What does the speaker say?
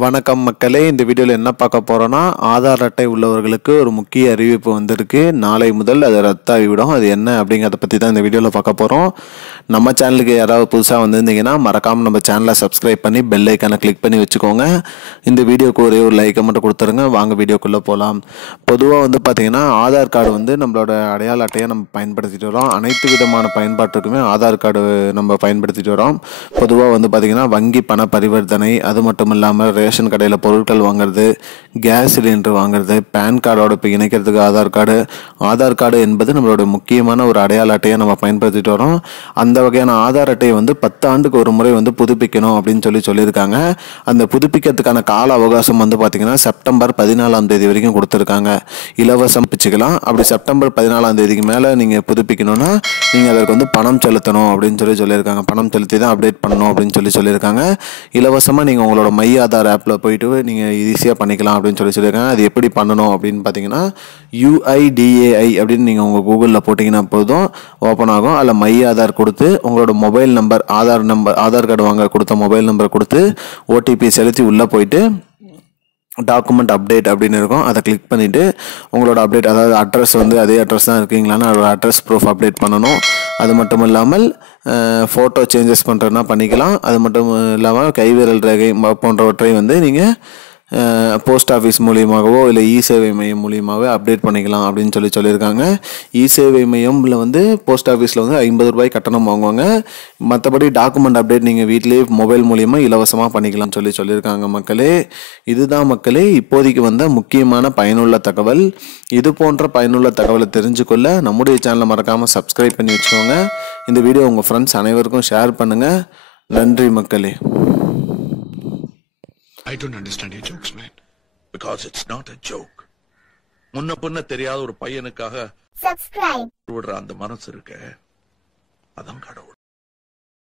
வணக்கம் மக்களே, இந்த வீடியோவில் என்ன பார்க்க போகிறோன்னா, ஆதார் அட்டை உள்ளவர்களுக்கு ஒரு முக்கிய அறிவிப்பு வந்திருக்கு. நாளை முதல் அது ரத்தாகிவிடும். அது என்ன அப்படிங்கிறத பற்றி தான் இந்த வீடியோவில் பார்க்க போகிறோம். நம்ம சேனலுக்கு யாராவது புதுசாக வந்திருந்தீங்கன்னா மறக்காமல் நம்ம சேனலை சப்ஸ்கிரைப் பண்ணி பெல் ஐக்கானை கிளிக் பண்ணி வச்சுக்கோங்க. இந்த வீடியோக்கு ஒரே ஒரு லைக்கை மட்டும் கொடுத்துருங்க. வாங்க வீடியோக்குள்ளே போகலாம். பொதுவாக பார்த்திங்கன்னா ஆதார் கார்டு நம்மளோட அடையாள அட்டையை நம்ம பயன்படுத்திட்டு வரோம். அனைத்து விதமான பயன்பாட்டுக்குமே ஆதார் கார்டு நம்ம பயன்படுத்திட்டு வரோம். பொதுவாக பார்த்திங்கன்னா வங்கி பண பரிவர்த்தனை, அது மட்டும் இல்லாமல் ரேஷன் கடையில் பொருட்கள் வாங்குறது, கேஸ் சிலிண்டர் வாங்குறது, பேன் கார்டோட இப்போ இணைக்கிறதுக்கு ஆதார் கார்டு என்பது நம்மளோட முக்கியமான ஒரு அடையாள அட்டையை நம்ம பயன்படுத்திட்டு வரோம். அந்த வகையான ஆதார் அட்டையை 10 ஆண்டுக்கு ஒரு முறை புதுப்பிக்கணும் அப்படின்னு சொல்லியிருக்காங்க. அந்த புதுப்பிக்கிறதுக்கான கால அவகாசம் பார்த்திங்கன்னா செப்டம்பர் 14ஆம் தேதி வரைக்கும் கொடுத்துருக்காங்க. இலவசம் பிச்சுக்கலாம். அப்படி செப்டம்பர் 14ஆம் தேதிக்கு மேலே நீங்கள் புதுப்பிக்கணும்னா நீங்கள் அதற்கு பணம் செலுத்தணும் அப்படின்னு சொல்லியிருக்காங்க. பணம் செலுத்தி தான் அப்டேட் பண்ணணும் அப்படின்னு சொல்லியிருக்காங்க. இலவசமாக நீங்கள் உங்களோட மை ஆதார் ஆப்பில் போயிட்டு நீங்கள் ஈஸியாக பண்ணிக்கலாம் அப்படின்னு சொல்லியிருக்காங்க. அது எப்படி பண்ணணும் அப்படின்னு பார்த்தீங்கன்னா, UIDAI அப்படின்னு நீங்கள் உங்கள் கூகுளில் போட்டிங்கன்னா போதும், ஓப்பன் ஆகும். அதில் மை ஆதார் கொடுத்து உங்களோட மொபைல் நம்பர், ஆதார் கார்டு வாங்க கொடுத்த மொபைல் நம்பர் கொடுத்து OTP செலுத்தி உள்ளே போயிட்டு டாக்குமெண்ட் அப்டேட் அப்படின்னு இருக்கும். அதை கிளிக் பண்ணிவிட்டு உங்களோட அப்டேட், அதாவது அட்ரஸ் அதே அட்ரஸ் தான் இருக்கீங்களான்னு அதோட அட்ரஸ் ப்ரூஃப் அப்டேட் பண்ணணும். அது மட்டும் இல்லாமல் ஃபோட்டோ சேஞ்சஸ் பண்ணுறதுனா பண்ணிக்கலாம். அது மட்டும் இல்லாமல் கைவிரல் ரேகை போன்றவற்றை நீங்கள் போஸ்ட் ஆஃபீஸ் மூலியமாகவோ இல்லை இ-சேவை மையம் மூலியமாகவே அப்டேட் பண்ணிக்கலாம் அப்படின்னு சொல்லியிருக்காங்க. இ-சேவை மையமில் போஸ்ட் ஆஃபீஸில் 50 ரூபாய் கட்டணம் வாங்குவாங்க. மற்றபடி டாக்குமெண்ட் அப்டேட் நீங்கள் வீட்டிலேயே மொபைல் மூலியமாக இலவசமாக பண்ணிக்கலாம்னு சொல்லியிருக்காங்க. மக்களே, இதுதான் மக்களே இப்போதைக்கு முக்கியமான பயனுள்ள தகவல். இது போன்ற பயனுள்ள தகவலை தெரிஞ்சுக்கொள்ள நம்முடைய சேனலை மறக்காமல் சப்ஸ்கிரைப் பண்ணி வச்சுக்கோங்க. இந்த வீடியோ உங்கள் ஃப்ரெண்ட்ஸ் அனைவருக்கும் ஷேர் பண்ணுங்கள். நன்றி மக்களே. I don't understand your jokes, man. Because it's not a joke. முன்ன பின்ன தெரியாத ஒரு பையனுக்காக subscribe விடுற அந்த மனசு இருக்க, அதான் கடவுள்.